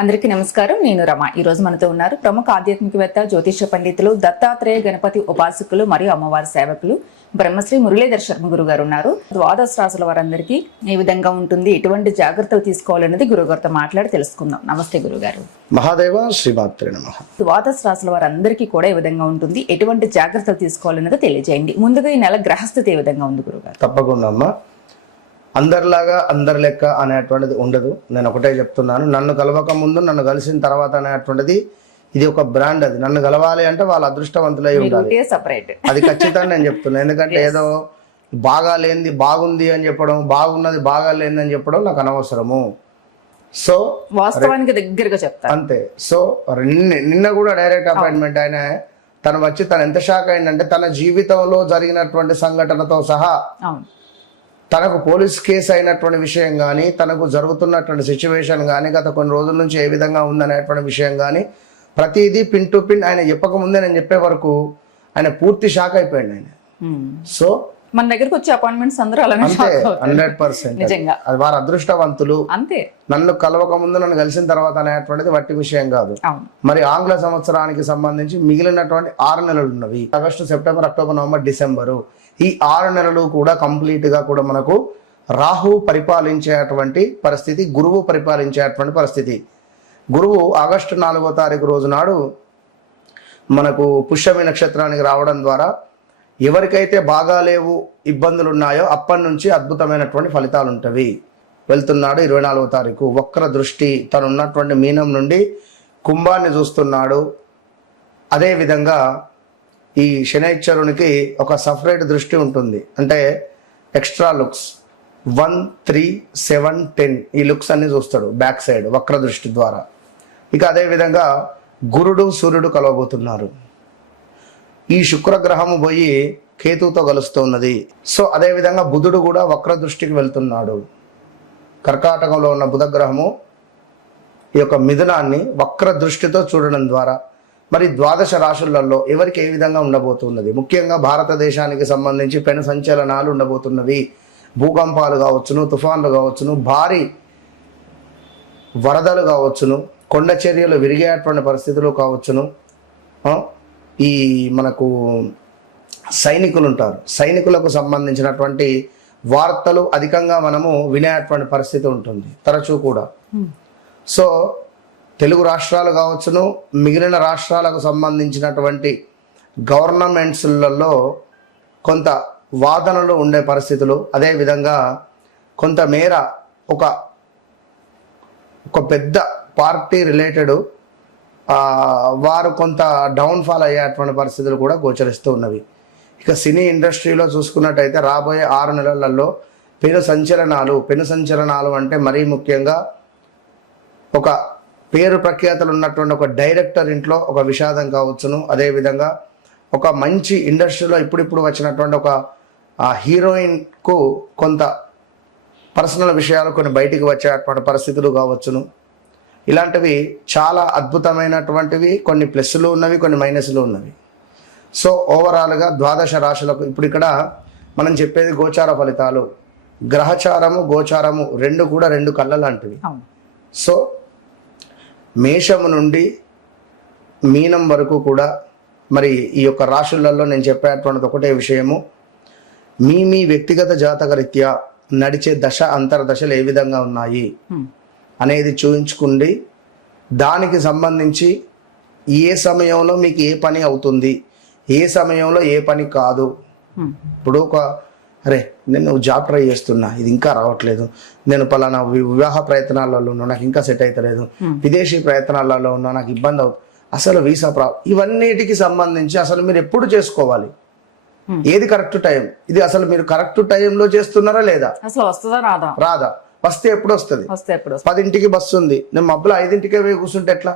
అందరికీ నమస్కారం. నేను రమ. ఈ రోజు మనతో ఉన్నారు ప్రముఖ ఆధ్యాత్మికవేత్త, జ్యోతిష పండితులు, దత్తాత్రేయ గణపతి ఉపాసకులు మరియు అమ్మవారి సేవకులు బ్రహ్మశ్రీ మురళీధర్ శర్మ గురువు గారు ఉన్నారు. ద్వాదశ రాశుల వారందరికీ ఏ విధంగా ఉంటుంది, ఎటువంటి జాగ్రత్తలు తీసుకోవాలనేది గురుగారితో మాట్లాడి తెలుసుకుందాం. నమస్తే గురుగారు. మహాదేవ శ్రీమాత్రే నమః. ద్వాదశ రాశుల వారందరికీ కూడా ఏ విధంగా ఉంటుంది, ఎటువంటి జాగ్రత్తలు తీసుకోవాలనేది తెలియజేయండి. ముందుగా ఈ నెల గ్రహస్థితి ఏ విధంగా ఉంది గురుగారు? తప్పకుండా అమ్మా. అందరిలాగా అందరి లెక్క అనేటువంటిది ఉండదు. నేను ఒకటే చెప్తున్నాను, నన్ను కలవక ముందు నన్ను కలిసిన తర్వాత అనేటువంటిది ఇది ఒక బ్రాండ్. అది నన్ను కలవాలి అంటే వాళ్ళ అదృష్టవంతులై ఉండాలి. అది ఖచ్చితంగా నేను చెప్తున్నాను. ఎందుకంటే ఏదో బాగా లేనిది బాగుంది అని చెప్పడం, బాగున్నది బాగా లేనిది అని చెప్పడం నాకు అనవసరము. సో వాస్తవానికి దగ్గరగా చెప్తాను అంతే. సో నిన్న కూడా డైరెక్ట్ అపాయింట్మెంట్ ఆయన తను వచ్చి తను ఎంత షాక్ అయిందంటే తన జీవితంలో జరిగినటువంటి సంఘటనతో సహా తనకు పోలీస్ కేసు అయినటువంటి విషయం కానీ, తనకు జరుగుతున్నటువంటి సిచ్యువేషన్ కానీ, గత కొన్ని రోజుల నుంచి ఏ విధంగా ఉందనేటువంటి విషయం కానీ ప్రతిదీ పిన్ టు పిన్ ఆయన చెప్పకముందే నేను చెప్పే వరకు ఆయన పూర్తి షాక్ అయిపోయాడు ఆయన. సో మన దగ్గరకు వచ్చే అపాయింట్మెంట్స్ అందరూ అలానే 100% అది వారి అదృష్టవంతులు. అంతే. నన్ను కలవక ముందు నన్ను కలిసిన తర్వాత అనేటువంటిది వట్టి విషయం కాదు. మరి ఆంగ్ల సంవత్సరానికి సంబంధించి మిగిలినటువంటి 6 నెలలు ఉన్నవి. August, September, October, November, December. ఈ 6 నెలలు కూడా కంప్లీట్ గా కూడా మనకు రాహు పరిపాలించేటువంటి పరిస్థితి, గురువు పరిపాలించేటువంటి పరిస్థితి. గురువు ఆగస్టు 4వ తారీఖు రోజు నాడు మనకు పుష్యమి నక్షత్రానికి రావడం ద్వారా ఎవరికైతే బాగా లేవు, ఇబ్బందులు ఉన్నాయో అప్పటి నుంచి అద్భుతమైనటువంటి ఫలితాలు ఉంటవి. వెళ్తున్నాడు 24వ తారీఖు. వక్ర దృష్టి, తను ఉన్నటువంటి మీనం నుండి కుంభాన్ని చూస్తున్నాడు. అదేవిధంగా ఈ శనైశ్వరునికి ఒక సపరేట్ దృష్టి ఉంటుంది, అంటే ఎక్స్ట్రా లుక్స్ 1, 3, 7, 10 ఈ లుక్స్ అన్ని చూస్తాడు బ్యాక్ సైడ్ వక్ర దృష్టి ద్వారా. ఇక అదేవిధంగా గురుడు, సూర్యుడు కలవబోతున్నారు. ఈ శుక్రగ్రహము పోయి కేతుతో కలుస్తున్నది. సో అదేవిధంగా బుధుడు కూడా వక్ర దృష్టికి వెళ్తున్నాడు. కర్కాటకంలో ఉన్న బుధగ్రహము ఈ యొక్క మిథునాన్ని వక్ర దృష్టితో చూడడం ద్వారా మరి ద్వాదశ రాశులలో ఎవరికి ఏ విధంగా ఉండబోతున్నది, ముఖ్యంగా భారతదేశానికి సంబంధించి పెను సంచలనాలు ఉండబోతున్నవి. భూకంపాలు కావచ్చును, తుఫాన్లు కావచ్చును, భారీ వరదలు కావచ్చును, కొండ చర్యలు విరిగేటువంటి పరిస్థితులు కావచ్చును. ఈ మనకు సైనికులు ఉంటారు, సైనికులకు సంబంధించినటువంటి వార్తలు అధికంగా మనము వినేటువంటి పరిస్థితి ఉంటుంది తరచూ కూడా. సో తెలుగు రాష్ట్రాలు కావచ్చును, మిగిలిన రాష్ట్రాలకు సంబంధించినటువంటి గవర్నమెంట్స్లలో కొంత వాదనలు ఉండే పరిస్థితులు, అదేవిధంగా కొంతమేర ఒక పెద్ద పార్టీ రిలేటెడ్ వారు కొంత డౌన్ఫాల్ అయ్యేటువంటి పరిస్థితులు కూడా గోచరిస్తూ ఉన్నవి. ఇక సినీ ఇండస్ట్రీలో చూసుకున్నట్టయితే రాబోయే 6 నెలలలో పెను సంచలనాలు అంటే మరీ ముఖ్యంగా ఒక పేరు ప్రఖ్యాతలు ఉన్నటువంటి ఒక డైరెక్టర్ ఇంట్లో ఒక విషాదం కావచ్చును, అదేవిధంగా ఒక మంచి ఇండస్ట్రీలో ఇప్పుడిప్పుడు వచ్చినటువంటి ఒక హీరోయిన్కు కొంత పర్సనల్ విషయాలు కొన్ని బయటికి వచ్చేటువంటి పరిస్థితులు కావచ్చును. ఇలాంటివి చాలా అద్భుతమైనటువంటివి. కొన్ని ప్లస్లు ఉన్నవి, కొన్ని మైనస్లు ఉన్నవి. సో ఓవరాల్గా ద్వాదశ రాశులకు ఇప్పుడు ఇక్కడ మనం చెప్పేది గోచార ఫలితాలు. గ్రహచారము, గోచారము రెండు కూడా 2 కళ్ళ లాంటివి. సో మేషము నుండి మీనం వరకు కూడా మరి ఈ యొక్క రాశులలో నేను చెప్పేటువంటిది ఒకటే విషయము, మీ వ్యక్తిగత జాతక రీత్యా నడిచే దశ అంతర్దశలు ఏ విధంగా ఉన్నాయి అనేది చూయించుకుండి దానికి సంబంధించి ఏ సమయంలో మీకు ఏ పని అవుతుంది, ఏ సమయంలో ఏ పని కాదు. ఇప్పుడు నేను జాబ్ ట్రై చేస్తున్నా, ఇది ఇంకా రావట్లేదు, నేను పలానా వివాహ ప్రయత్నాలలో ఉన్నా, నాకు ఇంకా సెట్ అవుతలేదు, విదేశీ ప్రయత్నాలలో ఉన్నా, నాకు ఇబ్బంది అవుతుంది, అసలు వీసా ఇవన్నిటికి సంబంధించి అసలు మీరు ఎప్పుడు చేసుకోవాలి, ఏది కరెక్ట్ టైం, ఇది అసలు మీరు కరెక్ట్ టైంలో చేస్తున్నారా లేదా, అసలు వస్తుందా రాదా, వస్తే ఎప్పుడు వస్తుంది, 10ంటికి బస్సు ఉంది, నేను మబ్బులో 5ంటికే పోయి కూర్చుంటే ఎట్లా,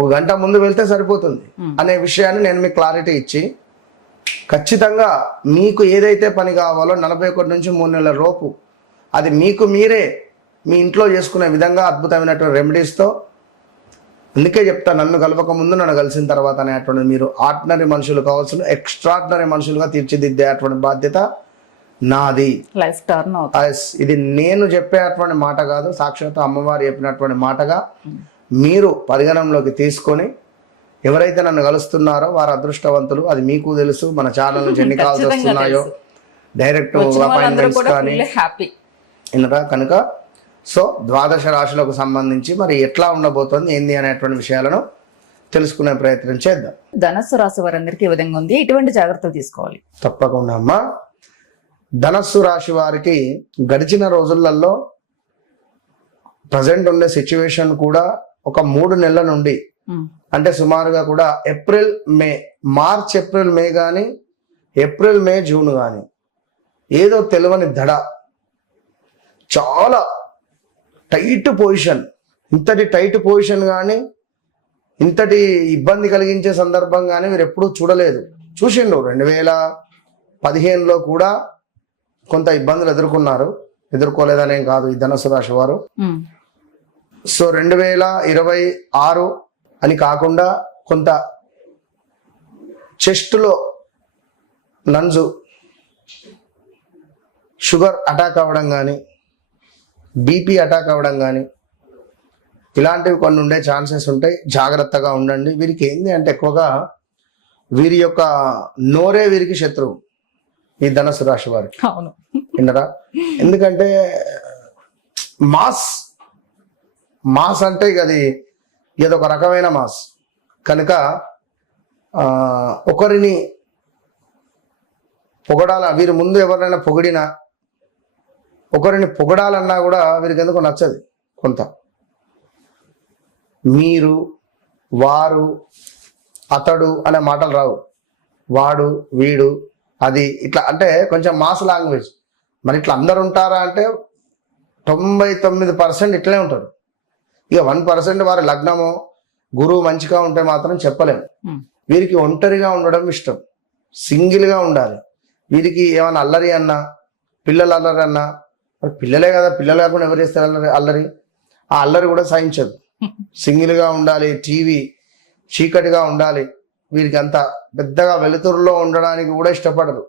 1 గంట ముందు వెళ్తే సరిపోతుంది అనే విషయాన్ని నేను మీకు క్లారిటీ ఇచ్చి ఖచ్చితంగా మీకు ఏదైతే పని కావాలో 41 నుంచి 3 నెలల లోపు అది మీకు మీరే మీ ఇంట్లో చేసుకునే విధంగా అద్భుతమైనటువంటి రెమెడీస్తో. అందుకే చెప్తా, నన్ను కలవక ముందు నన్ను కలిసిన తర్వాత అనేటువంటిది మీరు ఆర్డినరీ మనుషులు కావాల్సిన ఎక్స్ట్రాడినరీ మనుషులుగా తీర్చిదిద్దేటువంటి బాధ్యత నాది. లైఫ్ టర్న్ అవుతుంది. ఇది నేను చెప్పేటువంటి మాట కాదు, సాక్షాత్ అమ్మవారు చెప్పినటువంటి మాటగా మీరు పరిగణనలోకి తీసుకొని ఎవరైతే నన్ను కలుస్తున్నారో వారు అదృష్టవంతులు. అది మీకు తెలుసు. మన ఛానల్ నుంచి ఎన్ని కాల్స్ ఖచ్చితంగా వస్తున్నాయో, తెలుసు. డైరెక్ట్ వచ్చిన వాళ్ళందరూ అపాయింట్మెంట్స్ కూడా కానీ ఫుల్ హ్యాపీ. వినరా కనుక. సో ద్వాదశ రాశులకు సంబంధించి మరి ఎట్లా ఉండబోతోంది ఏంది అనేటువంటి విషయాలను తెలుసుకునే ప్రయత్నం చేద్దాం. ధనస్సు రాశి వారందరికీ ఈ విధంగా ఉంది. ఎటువంటి జాగ్రత్తలు తీసుకోవాలి? తప్పకుండా అమ్మా. ధనస్సు రాశి వారికి గడిచిన రోజులలో ప్రజెంట్ ఉండే సిచ్యువేషన్ కూడా ఒక 3 నెలల నుండి అంటే సుమారుగా కూడా April May, March April May కానీ, ఏప్రిల్ మే జూన్ కానీ ఏదో తెలియని దడ, చాలా టైట్ పొజిషన్, ఇంతటి టైట్ పొజిషన్ కానీ ఇంతటి ఇబ్బంది కలిగించే సందర్భం కానీ మీరు ఎప్పుడూ చూడలేదు. చూసిండు 2015లో కూడా కొంత ఇబ్బందులు ఎదుర్కోలేదనేం కాదు ఈ ధనుసు రాశి వారు. సో 2026 అని కాకుండా కొంత చెస్ట్లో నంజు, షుగర్ అటాక్ అవ్వడం కానీ, బీపీ అటాక్ అవ్వడం కానీ ఇలాంటివి కొన్ని ఉండే ఛాన్సెస్ ఉంటాయి. జాగ్రత్తగా ఉండండి. వీరికి ఏంది అంటే ఎక్కువగా వీరి యొక్క నోరే వీరికి శత్రువు ఈ ధనుసు రాశి వారికి. అవును, విన్నరా? ఎందుకంటే మాస్ అంటే అది ఏదొక రకమైన మాస్ కనుక ఒకరిని పొగడాల, వీరి ముందు ఎవరినైనా పొగిడినా, ఒకరిని పొగడాలన్నా కూడా వీరికి ఎందుకు నచ్చదు. కొంత మీరు, వారు, అతడు అనే మాటలు రావు. వాడు, వీడు, అది ఇట్లా అంటే కొంచెం మాస్ లాంగ్వేజ్. మరి ఇట్లా అందరు ఉంటారా అంటే 99% ఇట్లనే ఉంటారు. ఇక 1% వారి లగ్నము గురువు మంచిగా ఉంటే మాత్రం చెప్పలేము. వీరికి ఒంటరిగా ఉండడం ఇష్టం, సింగిల్గా ఉండాలి. వీరికి ఏమైనా అల్లరి అన్నా, పిల్లలు అల్లరి అన్నా, పిల్లలే కదా, పిల్లలు కాకుండా ఎవరు చేస్తారు అల్లరి? ఆ అల్లరి కూడా సహించదు. సింగిల్గా ఉండాలి, టీవీ చీకటిగా ఉండాలి. వీరికి అంత పెద్దగా వెలుతురులో ఉండడానికి కూడా ఇష్టపడరు.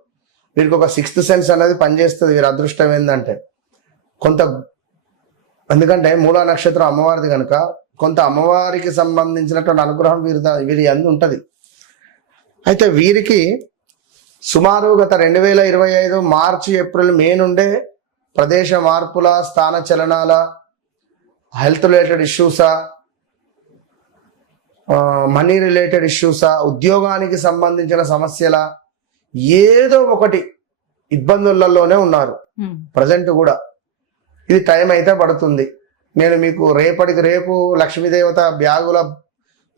వీరికి ఒక 6th సెన్స్ అనేది పనిచేస్తుంది. వీరి అదృష్టం ఏంటంటే కొంత, ఎందుకంటే మూలా నక్షత్రం అమ్మవారిది కనుక కొంత అమ్మవారికి సంబంధించినటువంటి అనుగ్రహం వీరి అందు ఉంటుంది. అయితే వీరికి సుమారు గత 2025 మార్చి ఏప్రిల్ మే నుండే ప్రదేశ మార్పుల, స్థాన చలనాల, హెల్త్ రిలేటెడ్ ఇష్యూసా, మనీ రిలేటెడ్ ఇష్యూసా, ఉద్యోగానికి సంబంధించిన సమస్యల, ఏదో ఒకటి ఇబ్బందులలోనే ఉన్నారు ప్రజెంట్ కూడా. ఇది టైం అయితే పడుతుంది. నేను మీకు రేపటికి రేపు లక్ష్మీదేవత బ్యాగుల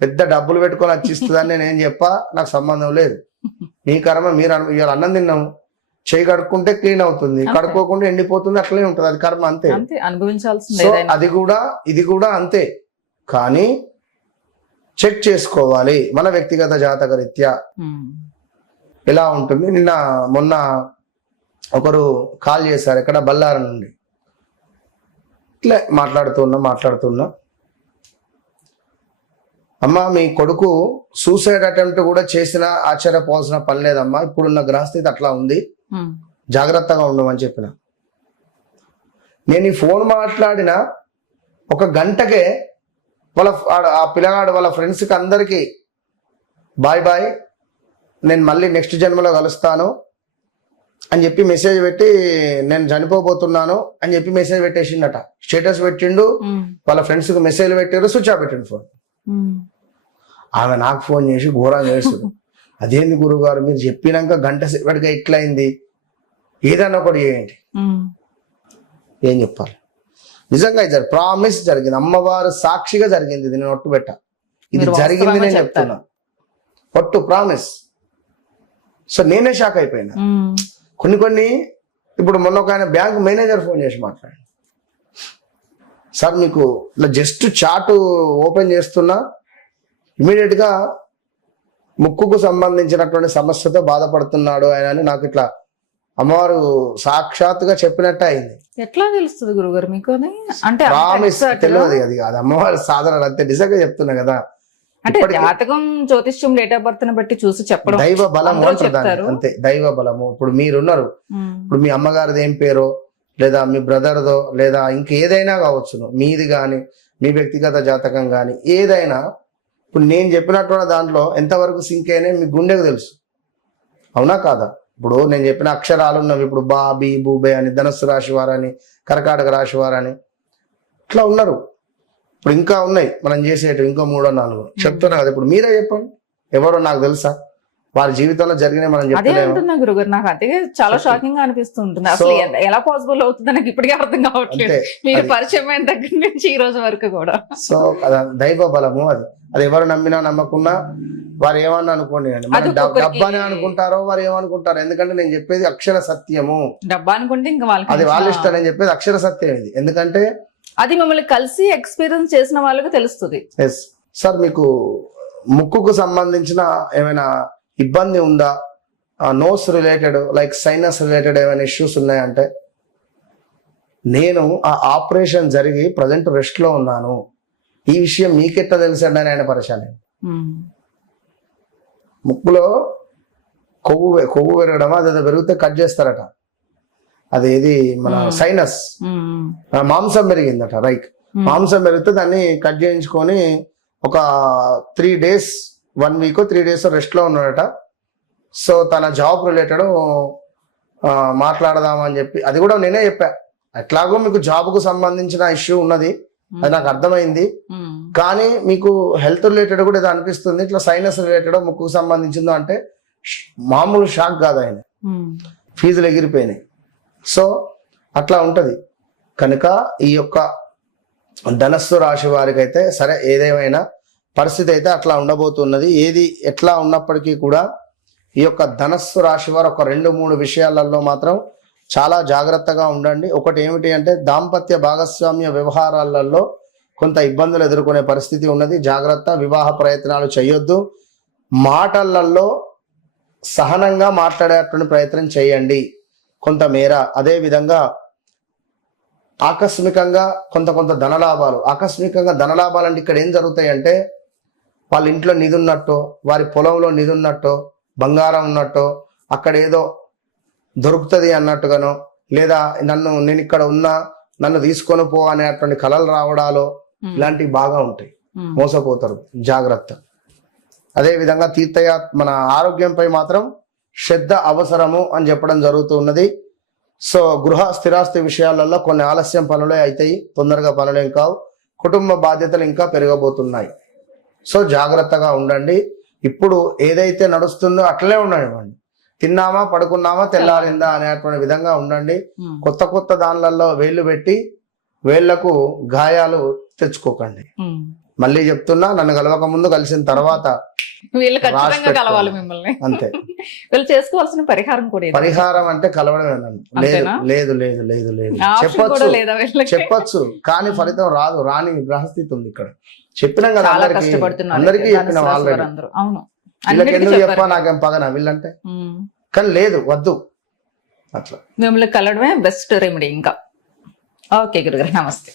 పెద్ద డబ్బులు పెట్టుకొని వచ్చిస్తుందని నేను చెప్పా, నాకు సంబంధం లేదు. మీ కర్మ మీరు. ఇవాళ అన్నం తిన్నాము, చేయి కడుక్కుంటే క్లీన్ అవుతుంది, కడుక్కోకుండా ఎండిపోతుంది, అట్లనే ఉంటుంది. అది కర్మ, అంతే, అనుభవించాల్సింది. సో అది కూడా ఇది కూడా అంతే. కానీ చెక్ చేసుకోవాలి మన వ్యక్తిగత జాతక రీత్యా ఎలా ఉంటుంది. మొన్న ఒకరు కాల్ చేశారు, ఎక్కడ బళ్ళారి నుండి. ఇట్లా మాట్లాడుతున్నా అమ్మా, మీ కొడుకు సూసైడ్ అటెంప్ట్ కూడా చేసినా ఆశ్చర్యపోవాల్సిన పని లేదమ్మా, ఇప్పుడున్న గ్రహస్థితి అట్లా ఉంది, జాగ్రత్తగా ఉండమని చెప్పిన. నేను ఈ ఫోన్ మాట్లాడిన 1 గంటకే ఆ పిల్లగాడు వాళ్ళ ఫ్రెండ్స్కి అందరికీ బాయ్, నేను మళ్ళీ నెక్స్ట్ జన్మలో కలుస్తాను అని చెప్పి మెసేజ్ పెట్టి, నేను చనిపోబోతున్నాను అని చెప్పి మెసేజ్ పెట్టేసిండట. స్టేటస్ పెట్టిండు, వాళ్ళ ఫ్రెండ్స్కి మెసేజ్ పెట్టారు, స్విచ్ ఆఫ్ పెట్టిండు ఫోన్. ఆమె నాకు ఫోన్ చేసి ఘోరంగా వేస్తుంది. అదేంది గురుగారు, మీరు చెప్పినాక గంట సేపటిగా ఇట్లయింది, ఏదైనా ఒకటి చేయండి. ఏం చెప్పాలి? నిజంగా ఇది ప్రామిస్ జరిగింది, అమ్మవారు సాక్షిగా జరిగింది. ఇది నేను ఒట్టు పెట్ట, ఇది జరిగింది నేను చెప్తున్నా, ఒట్టు ప్రామిస్. సో నేనే షాక్ అయిపోయినా. కొన్ని ఇప్పుడు మొన్న ఒక ఆయన బ్యాంక్ మేనేజర్ ఫోన్ చేసి మాట్లాడి, సార్ మీకు ఇలా జస్ట్ చాట్ ఓపెన్ చేస్తున్నా, ఇమీడియట్ గా ముక్కుకు సంబంధించినటువంటి సమస్యతో బాధపడుతున్నాడు ఆయన అని నాకు ఇట్లా అమ్మవారు సాక్షాత్తుగా చెప్పినట్టు అయింది. ఎట్లా తెలుస్తుంది గురుగారు మీకు? అంటే ప్రామిస్ తెలియదు, అది కాదు అమ్మవారి సాధన, అంతే. నిజంగా చెప్తున్నా కదా, అంటే జాతకం, జ్యోతిష్యం, డేట్ ఆఫ్ బర్త్ బట్టి చూసి చెప్పడం, దైవ బలము అంతే. దైవ బలము. ఇప్పుడు మీరున్నారు, ఇప్పుడు మీ అమ్మగారిది ఏం పేరో, లేదా మీ బ్రదర్దో, లేదా ఇంకేదైనా కావచ్చును, మీది కానీ మీ వ్యక్తిగత జాతకం కానీ ఏదైనా ఇప్పుడు నేను చెప్పినటువంటి దాంట్లో ఎంతవరకు సింక్ అయినా మీ గుండెకు తెలుసు, అవునా కాదా? ఇప్పుడు నేను చెప్పిన అక్షరాలు ఉన్నవి, ఇప్పుడు బా బి బూబే అని, ధనస్సు రాశి వారని, కర్కాటక రాశి వారని ఇట్లా ఉన్నారు. ఇప్పుడు ఇంకా ఉన్నాయి మనం చేసేటి, ఇంకో 3 4 చెప్తున్నా కదా. ఇప్పుడు మీరే చెప్పండి, ఎవరో నాకు తెలుసా? వారి జీవితంలో జరిగిన మనం అదే చెప్తలేము. అంటున్నా గురుగారు, నాకు అదే చాలా షాకింగ్ గా అనిపిస్తుంటుంది. అసలు ఎలా పాసిబుల్ అవుతుంది నాకు ఇప్పటికీ అర్థం కావట్లేదు, అంతే మీరు అది. పరిచయం అయిన దగ్గర నుంచి ఈ రోజు వరకు కూడా. సో అది దైవ బలము. అది ఎవరు నమ్మినా నమ్మకున్నా వారు ఏమన్నా అనుకోండి అండి, మనం అది ఒక్కొక్కరికి- డబ్బానే అనుకుంటారో వారు ఏమనుకుంటారు. ఎందుకంటే నేను చెప్పేది అక్షర సత్యము, డబ్బా అనుకుంటే ఇంకా అది వాళ్ళకి వాళ్ళ ఇష్టం. నేను చెప్పేది అక్షర సత్యం ఇది. ఎందుకంటే అది మిమ్మల్ని కలిసి ఎక్స్పీరియన్స్ చేసిన వాళ్ళకి తెలుస్తుంది. ఎస్ సార్, మీకు ముక్కుకు సంబంధించిన ఏమైనా ఇబ్బంది ఉందా? Nose related like sinus related ఏమైనా ఇష్యూస్ ఉన్నాయంటే, నేను ఆ ఆపరేషన్ జరిగి ప్రజెంట్ రెస్ట్ లో ఉన్నాను, ఈ విషయం మీకెట్లా తెలుసండి అని ఆయన పరిశాలి. ముక్కులో కొవ్వు పెరగడం, అది పెరిగితే కట్ చేస్తారట. అదేది మన సైనస్ మాంసం పెరిగిందట, రైట్. మాంసం పెరిగితే దాన్ని కట్ చేయించుకొని ఒక 3 days 1 week 3 days రెస్ట్ లో ఉన్నాడట. సో తన జాబ్ రిలేటెడ్ మాట్లాడదామని చెప్పి, అది కూడా నేనే చెప్పా, ఎట్లాగో మీకు జాబ్ కు సంబంధించిన ఇష్యూ ఉన్నది, అది నాకు అర్థమైంది. కానీ మీకు హెల్త్ రిలేటెడ్ కూడా ఇది అనిపిస్తుంది, ఇట్లా సైనస్ రిలేటెడ్ ముక్కుకు సంబంధించిందో అంటే మామూలు షాక్ కాదు, ఆయన ఫీజులు ఎగిరిపోయినాయి. సో అట్లా ఉంటది. కనుక ఈ యొక్క ధనస్సు రాశి వారికి అయితే సరే, ఏదేమైనా పరిస్థితి అయితే అట్లా ఉండబోతున్నది. ఏది ఎట్లా ఉన్నప్పటికీ కూడా ఈ యొక్క ధనస్సు రాశి వారు ఒక 2-3 విషయాలలో మాత్రం చాలా జాగ్రత్తగా ఉండండి. ఒకటి ఏమిటి అంటే, దాంపత్య భాగస్వామ్య వ్యవహారాలలో కొంత ఇబ్బందులు ఎదుర్కొనే పరిస్థితి ఉన్నది. జాగ్రత్త. వివాహ ప్రయత్నాలు చేయొద్దు. మాటలలో సహనంగా మాట్లాడేటువంటి ప్రయత్నం చేయండి కొంతమేర. అదే విధంగా ఆకస్మికంగా కొంత ధనలాభాలు. ఆకస్మికంగా ధనలాభాలు అంటే ఇక్కడ ఏం జరుగుతాయి అంటే, వాళ్ళ ఇంట్లో నిధి ఉన్నట్టో, వారి పొలంలో నిధి ఉన్నట్టో, బంగారం ఉన్నట్టో, అక్కడ ఏదో దొరుకుతుంది అన్నట్టుగానో, లేదా నేను ఇక్కడ ఉన్నా నన్ను తీసుకొని పో అనేటువంటి కలలు రావడాలో ఇలాంటివి బాగా ఉంటాయి. మోసపోతారు, జాగ్రత్త. అదే విధంగా మన ఆరోగ్యంపై మాత్రం శ్రద్ధ అవసరము అని చెప్పడం జరుగుతున్నది. సో గృహ స్థిరాస్తి విషయాలలో కొన్ని ఆలస్యం పనులే అవుతాయి, తొందరగా పనులేం కావు. కుటుంబ బాధ్యతలు ఇంకా పెరగబోతున్నాయి. సో జాగ్రత్తగా ఉండండి. ఇప్పుడు ఏదైతే నడుస్తుందో అట్లనే ఉండండి. తిన్నామా, పడుకున్నామా, తెల్లారిందా అనేటువంటి విధంగా ఉండండి. కొత్త దానిలలో వేళ్ళు పెట్టి వేళ్లకు గాయాలు తెచ్చుకోకండి. మళ్ళీ చెప్తున్నా, నన్ను కలవక ముందు కలిసిన తర్వాత వీళ్ళు ఖచ్చితంగా కలవాలి మిమ్మల్ని. అంతే. వీళ్ళు చేసుకోవాల్సిన పరిహారం కూడా పరిహారం అంటే కలవడమేనండి. లేదు లేదు లేదు లేదు చెప్పచ్చు కానీ ఫలితం రాదు. రాని గ్రహస్థితి ఉంది ఇక్కడ. చెప్పినాం కదా అందరికీ చెప్పిన ఆల్రెడీ. వీళ్ళకి ఎందుకు చెప్పా, నాకేం పగన వీళ్ళంటే. కానీ లేదు, వద్దు అట్లా. మిమ్మల్ని కలవడమే బెస్ట్ రెమెడీ. ఇంకా ఓకే గురుగారు, నమస్తే.